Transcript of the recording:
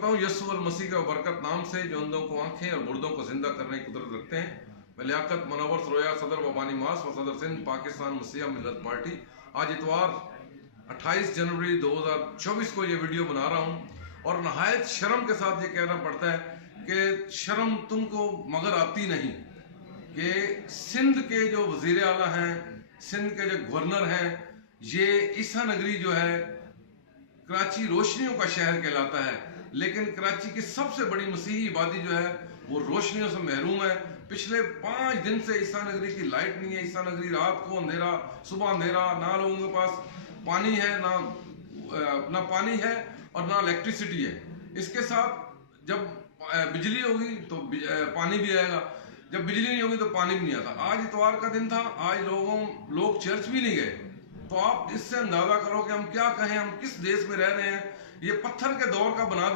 यसु अल मसीह का बरकत नाम से जो अंधों को आंखें और मुर्दों को जिंदा करने की कुदरत रखते हैं। मैं लियाकत मनोवर सरोया सदर बबानी मास व सदर सिंध पाकिस्तान मसीहा मिल्लत पार्टी आज इतवार 28 जनवरी 2024 को ये वीडियो बना रहा हूँ और नहायत शर्म के साथ ये कहना पड़ता है कि शर्म तुमको मगर आती नहीं कि सिंध के जो वजीर आला हैं, सिंध के जो गवर्नर हैं, ये ईसा नगरी जो है कराची रोशनियों का शहर कहलाता है, लेकिन कराची की सबसे बड़ी मसीही आबादी जो है वो रोशनियों से महरूम है। पिछले 5 दिन से ईसा नगरी की लाइट नहीं है। ईसा नगरी रात को अंधेरा, सुबह अंधेरा, ना लोगों के पास पानी है, ना पानी है और ना इलेक्ट्रिसिटी है। इसके साथ जब बिजली होगी तो पानी भी आएगा, जब बिजली नहीं होगी तो पानी भी नहीं आता। आज इतवार का दिन था, आज लोग चर्च भी नहीं गए। तो आप इससे अंदाजा करो कि हम क्या कहें, हम किस देश में रह रहे हैं। ये पत्थर के दौर का बना